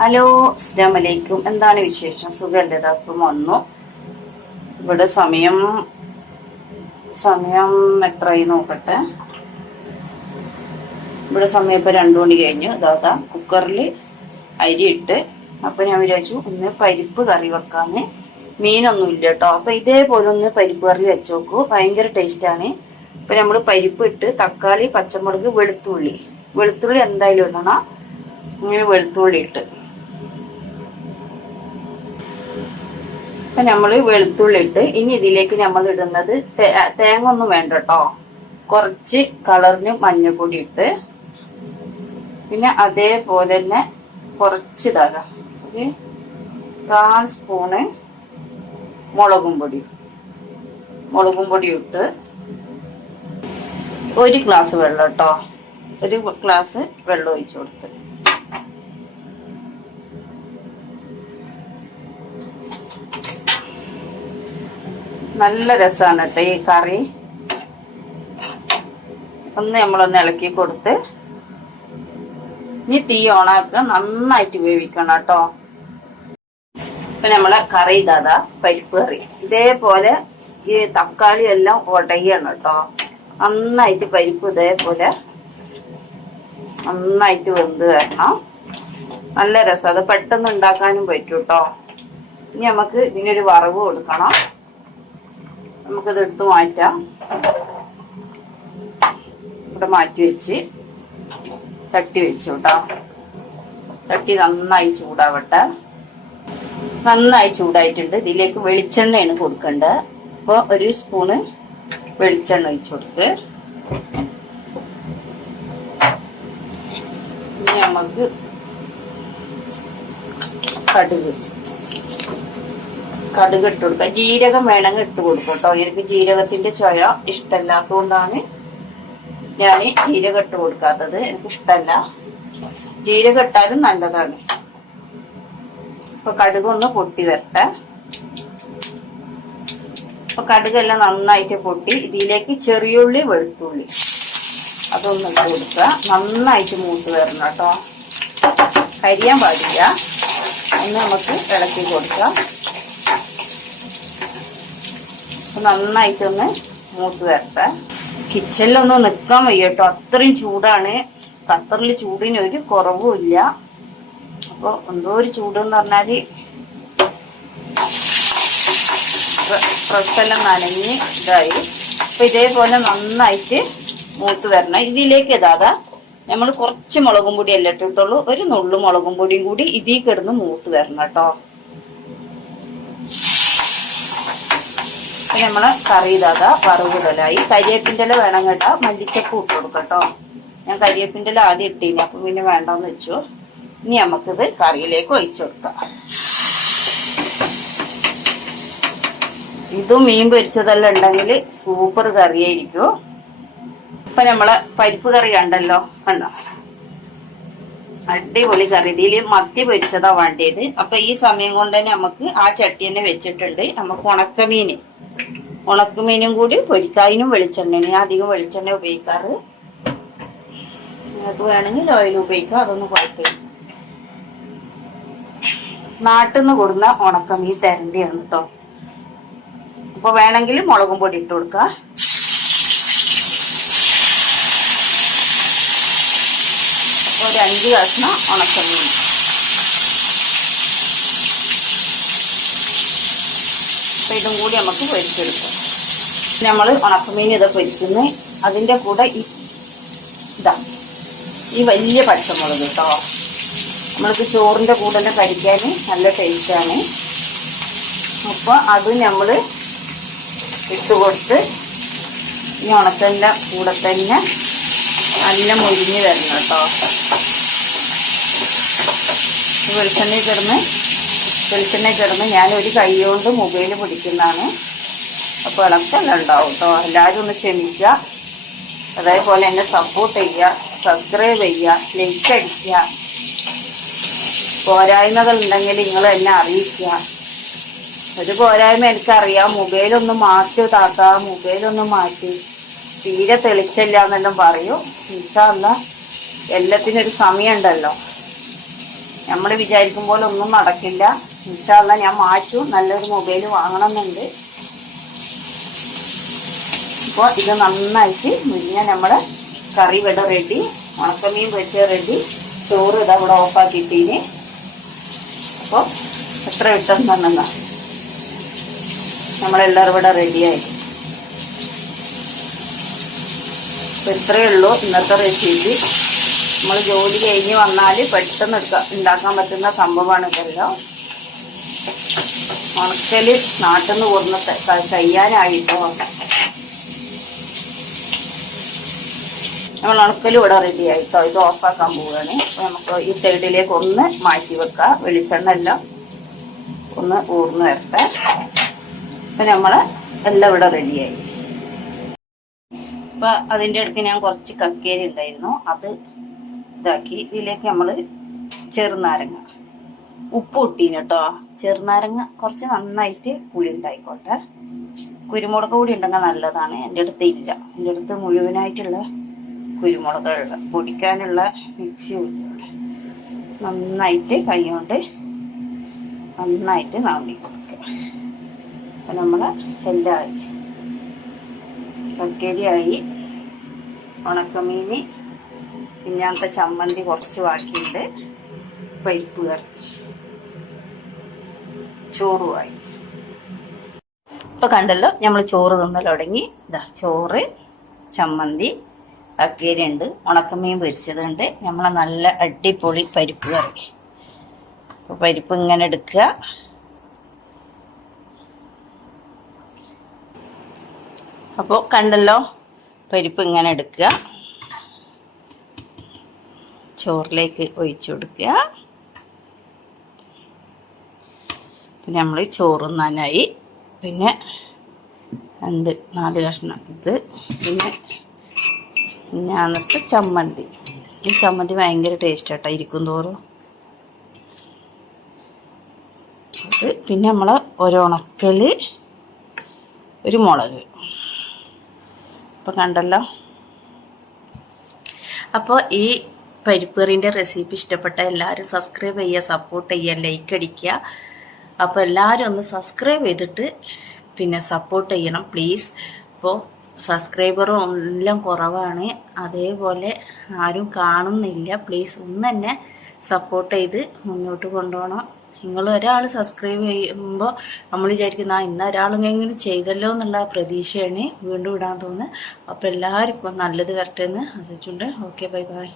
Hello, അസ്സലാമു അലൈക്കും. എന്താണ് വിശേഷം? സുഖല്ലേ? അപ്പം വന്നു. ഇവിടെ സമയം എത്രയായി നോക്കട്ടെ. ഇവിടെ സമയം ഇപ്പൊ 2 മണി കഴിഞ്ഞു. ഇതാ കുക്കറിൽ അരി ഇട്ട്. അപ്പൊ ഞാൻ വിചാരിച്ചു ഒന്ന് പരിപ്പ് കറി വെക്കാന്ന്. മീനൊന്നും ഇല്ല കേട്ടോ. അപ്പൊ ഇതേപോലെ ഒന്ന് പരിപ്പ് കറി വെച്ച് നോക്കൂ, ഭയങ്കര ടേസ്റ്റാണ്. ഇപ്പൊ നമ്മള് പരിപ്പ് ഇട്ട് തക്കാളി, പച്ചമുളക്, വെളുത്തുള്ളി എന്തായാലും ഇടണം. ഇങ്ങനെ വെളുത്തുള്ളി ഇട്ട് ഇപ്പൊ നമ്മള് വെളുത്തുള്ളി ഇട്ട് ഇനി ഇതിലേക്ക് നമ്മൾ ഇടുന്നത് തേങ്ങ ഒന്നും വേണ്ട കേട്ടോ. കുറച്ച് കളറിന് മഞ്ഞൾപ്പൊടി ഇട്ട്, പിന്നെ അതേപോലെ തന്നെ കുറച്ച് ഒരു 1/4 സ്പൂണ് മുളകും പൊടി ഇട്ട് 1 ഗ്ലാസ് വെള്ളം കേട്ടോ. 1 ഗ്ലാസ് വെള്ളം ഒഴിച്ചു കൊടുത്ത് നല്ല രസമാണ് കേട്ടോ ഈ കറി. നമ്മളൊന്ന് ഇളക്കി കൊടുത്ത് ഇനി തീ ഓണാക്കുക. നന്നായിട്ട് വേവിക്കണം കേട്ടോ. ഇപ്പൊ നമ്മളെ കറി ഇതാ പരിപ്പ് കറി. ഇതേപോലെ ഈ തക്കാളി എല്ലാം ഉടയാണ് കേട്ടോ. നന്നായിട്ട് പരിപ്പ് ഇതേപോലെ നന്നായിട്ട് വെന്ത് വരണം. നല്ല രസം. അത് പെട്ടെന്ന് ഉണ്ടാക്കാനും പറ്റും കേട്ടോ. ഇനി നമുക്ക് ഇതിനൊരു വറവ് കൊടുക്കണം. നമുക്കത് എടുത്ത് മാറ്റാം. ഇവിടെ മാറ്റി വെച്ച് ചട്ടി വെച്ചു കേട്ടോ. ചട്ടി നന്നായി ചൂടാവട്ടെ. നന്നായി ചൂടായിട്ടുണ്ട്. ഇതിലേക്ക് വെളിച്ചെണ്ണയാണ് കൊടുക്കേണ്ടത്. അപ്പോൾ 1 സ്പൂണ് വെളിച്ചെണ്ണ ഒഴിച്ചു കൊടുത്ത് ഇനി നമുക്ക് കടുക് ഇട്ട് കൊടുക്കാം. ജീരകം വേണമെങ്കിൽ ഇട്ട് കൊടുക്കും കേട്ടോ. എനിക്ക് ജീരകത്തിന്റെ ചൊയ ഇഷ്ടമല്ലാത്തതുകൊണ്ടാണ് ഞാൻ ജീരകം ഇട്ട് കൊടുക്കാത്തത്. എനിക്ക് ഇഷ്ടമല്ല. ജീരകം ഇട്ടാലും നല്ലതാണ്. ഇപ്പൊ കടുകൊന്ന് പൊട്ടി വരട്ടെ. അപ്പൊ കടുകെല്ലാം നന്നായിട്ട് പൊട്ടി ഇതിലേക്ക് ചെറിയുള്ളി, വെളുത്തുള്ളി അതൊന്ന് ഇട്ട് കൊടുക്കുക. നന്നായിട്ട് മൂത്ത് വരണം കേട്ടോ. കരിയാൻ പാടില്ല. ഒന്ന് നമുക്ക് ഇളക്കി കൊടുക്കാം. നന്നായിട്ടൊന്ന് മൂത്ത് വരട്ടെ. കിച്ചണിലൊന്നും നിൽക്കാൻ വയ്യ കേട്ടോ. അത്രയും ചൂടാണ്. ഖത്തറിൽ ചൂടിന് ഒരു കുറവുമില്ല. അപ്പൊ എന്തോ ഒരു ചൂടെന്ന് പറഞ്ഞാല് ഡ്രസ്സെല്ലാം നനഞ്ഞ് ഇതായി. അപ്പൊ ഇതേപോലെ നന്നായിട്ട് മൂത്ത് വരണം. ഇതിലേക്ക് ഇതാ നമ്മൾ കുറച്ച് മുളകും പൊടി അല്ല ഇട്ടിട്ടുള്ളൂ. 1 നുള്ളു മുളകും പൊടിയും കൂടി ഇതിൽ കിടന്ന് മൂത്ത് വരണം കേട്ടോ. നമ്മളെ കറി ഇതാ വറവിടലായി. കരിവേപ്പിൻ്റെ ഇല വേണം കേട്ടോ. മല്ലിച്ചപ്പ് ഇട്ട് കൊടുക്കട്ടോ. ഞാൻ കരിവേപ്പിൻ്റെ ഇല ആദ്യം ഇട്ടീനി, അപ്പൊ പിന്നെ വേണ്ടെന്ന് വെച്ചു. ഇനി നമുക്കിത് കറിയിലേക്ക് ഒഴിച്ചു കൊടുക്കാം. ഇതും മീൻ പൊരിച്ചതെല്ലാം ഉണ്ടെങ്കിൽ സൂപ്പർ കറിയായിരിക്കും. ഇപ്പൊ നമ്മളെ പരിപ്പ് കറി കണ്ടല്ലോ, കണ്ടോ? അടിപൊളി കറി. ഇതില് മത്തി പൊരിച്ചതാ വേണ്ടിയത്. അപ്പൊ ഈ സമയം കൊണ്ട് തന്നെ നമുക്ക് ആ ചട്ടി തന്നെ വെച്ചിട്ടുണ്ട്. നമുക്ക് ഉണക്കമീനും കൂടി പൊരിക്കാനും വെളിച്ചെണ്ണയാണ്. ഞാൻ അധികം വെളിച്ചെണ്ണ ഉപയോഗിക്കാറ്. നിങ്ങൾക്ക് വേണമെങ്കിൽ ഓയിൽ ഉപയോഗിക്കാം. അതൊന്നും കുഴപ്പമില്ല. നാട്ടിൽ നിന്ന് കൊടുന്ന ഉണക്കമീൻ തരണ്ടിയാണ് കേട്ടോ. അപ്പൊ വേണമെങ്കിൽ മുളകും പൊടി ഇട്ട് കൊടുക്ക. ഒരു 5 കഷ്ണം ഉണക്കമീൻ. അപ്പൊ ഇതും കൂടി നമുക്ക് പൊരിച്ചെടുക്കാം. നമ്മൾ ഉണക്കമീൻ ഇത് പൊരിക്കുന്നു. അതിന്റെ കൂടെ ഈ വലിയ പച്ചമുളക് കേട്ടോ. നമ്മൾക്ക് ചോറിന്റെ കൂടെ തന്നെ കഴിക്കാൻ നല്ല ടേസ്റ്റാണ്. അപ്പൊ അത് നമ്മൾ ഇട്ട് കൊടുത്ത് ഈ ഉണക്കലിന്റെ കൂടെ തന്നെ നല്ല മുരിഞ്ഞ് വരണം കേട്ടോ. വെളിച്ചെണ്ണ കിടന്ന് ഞാനൊരു കൈ കൊണ്ട് മൊബൈൽ പിടിക്കുന്നതാണ്. അപ്പോൾ ഇളക്കെല്ലാം ഉണ്ടാവും കേട്ടോ. എല്ലാവരും ഒന്ന് ക്ഷമിക്കുക. അതേപോലെ എന്നെ സപ്പോർട്ട് ചെയ്യുക, സബ്സ്ക്രൈബ് ചെയ്യുക, ലൈക്ക് അടിക്കുക. പോരായ്മകൾ ഉണ്ടെങ്കിൽ നിങ്ങൾ എന്നെ അറിയിക്കുക. ഒരു പോരായ്മ എനിക്കറിയാം. മൊബൈലൊന്ന് മാറ്റി താത്ത, മൊബൈലൊന്ന് മാറ്റി, തീരെ തെളിച്ചില്ല എന്നെല്ലാം പറയും. ഇൻഷാ അല്ലാഹ് എല്ലാത്തിനൊരു സമയം ഉണ്ടല്ലോ. നമ്മൾ വിചാരിക്കും പോലെ ഒന്നും നടക്കില്ല. ഇൻഷാ അല്ലാഹ് ഞാൻ മാറ്റും, നല്ലൊരു മൊബൈൽ വാങ്ങണമെന്നുണ്ട്. അപ്പോൾ ഇത് നന്നായിട്ട് മുരിഞ്ഞ നമ്മുടെ കറി ഇവിടെ റെഡി, ഉണക്കമീൻ പൊരിച്ച റെഡി, ചോറ് ഇതാ ഇവിടെ ഓഫാക്കിയിട്ടീന്. അപ്പോൾ എത്ര വിട്ടെന്ന് പറഞ്ഞാൽ നമ്മളെല്ലാവരും ഇവിടെ റെഡിയായി. അപ്പോൾ ഇത്രയേ ഉള്ളൂ ഇന്നത്തെ റെസിപ്പി. നമ്മൾ ജോലി കഴിഞ്ഞ് വന്നാൽ പെട്ടെന്ന് ഉണ്ടാക്കാൻ പറ്റുന്ന സംഭവമാണ് ഇതെല്ലാം. ഉണക്കൽ നാട്ടിൽ നിന്ന് കൊടുന്ന് കഴിയാനായിട്ടോ. നമ്മൾ ഉണക്കൽ ഇവിടെ റെഡി ആയിട്ടോ. ഇത് ഓഫാക്കാൻ പോവുകയാണ്. അപ്പോൾ നമുക്ക് ഈ സൈഡിലേക്ക് ഒന്ന് മാറ്റി വെക്കാം. വെളിച്ചെണ്ണ എല്ലാം ഒന്ന് ഊർന്ന് വരട്ടെ. അപ്പം നമ്മൾ എല്ലാം ഇവിടെ റെഡിയായി. അപ്പം അതിൻ്റെ ഇടയ്ക്ക് ഞാൻ കുറച്ച് കക്കേരി ഉണ്ടായിരുന്നു, അത് ഇതാക്കി ഇതിലേക്ക് നമ്മൾ ചെറുനാരങ്ങ, ഉപ്പ് ഇട്ടീന് കേട്ടോ. ചെറുനാരങ്ങ കുറച്ച് നന്നായിട്ട് പുളി ഉണ്ടായിക്കോട്ടെ. കുരുമുളക് കൂടി ഉണ്ടെങ്കിൽ നല്ലതാണ്. എൻ്റെ അടുത്ത് ഇല്ല, എൻ്റെ അടുത്ത് മുഴുവനായിട്ടുള്ള കുരുമുളക് പൊടിക്കാനുള്ള മിക്സി നന്നായിട്ട് കൈ കൊണ്ട് നന്നായിട്ട് നാണ്ടി കൊടുക്കുക. അപ്പം നമ്മൾ എല്ലാം ആയി. കക്കരിയായി, ഉണക്കമീൻ, പിന്നത്തെ ചമ്മന്തി കുറച്ച് ബാക്കിയുണ്ട്, പരിപ്പ് കറി, ചോറുമായി. ഇപ്പം കണ്ടല്ലോ നമ്മൾ ചോറ് തിന്നൽ തുടങ്ങി. ഇതാ ചോറ്, ചമ്മന്തി, കക്കേരി ഉണ്ട്, ഉണക്കമീൻ പൊരിച്ചതുണ്ട്, നമ്മളെ നല്ല അടിപൊളി പരിപ്പ് കറി. അപ്പോൾ പരിപ്പ് ഇങ്ങനെ എടുക്കുക. അപ്പോൾ കണ്ടല്ലോ, പരിപ്പ് ഇങ്ങനെ എടുക്കുക, ചോറിലേക്ക് ഒഴിച്ചു കൊടുക്കുക. പിന്നെ നമ്മൾ ചോറ് നന്നായി. പിന്നെ 4 കഷ്ണം ഇത്. പിന്നെ ഞാനത്തെ ചമ്മന്തി. ഈ ചമ്മന്തി ഭയങ്കര ടേസ്റ്റ് ആട്ടോ, ഇരിക്കും തോറും അത്. പിന്നെ നമ്മൾ ഒരു ഉണക്കൽ, ഒരു മുളക്. അപ്പോൾ കണ്ടല്ലോ. അപ്പോൾ ഈ പരിപ്പ് കറീൻ്റെ റെസിപ്പി ഇഷ്ടപ്പെട്ട എല്ലാവരും സബ്സ്ക്രൈബ് ചെയ്യുക, സപ്പോർട്ട് ചെയ്യുക, ലൈക്ക് അടിക്കുക. അപ്പോൾ എല്ലാവരും ഒന്ന് സബ്സ്ക്രൈബ് ചെയ്തിട്ട് പിന്നെ സപ്പോർട്ട് ചെയ്യണം പ്ലീസ്. അപ്പോൾ സബ്സ്ക്രൈബറും എല്ലാം കുറവാണ്, അതേപോലെ ആരും കാണുന്നില്ല. പ്ലീസ് ഒന്ന് എന്നെ സപ്പോർട്ട് ചെയ്ത് മുന്നോട്ട് കൊണ്ടുപോകണം. നിങ്ങൾ ഒരാൾ സബ്സ്ക്രൈബ് ചെയ്യുമ്പോൾ നമ്മൾ വിചാരിക്കുന്ന ഇന്ന ഒരാളെങ്കിലും ചെയ്തല്ലോ എന്നുള്ള പ്രതീക്ഷയാണ് വീണ്ടും ഇടാൻ തോന്നുന്നത്. അപ്പോൾ എല്ലാവർക്കും നല്ലത് വരട്ടെ എന്ന് ആശംസിച്ചുകൊണ്ട് ഓക്കെ, ബൈ ബൈ.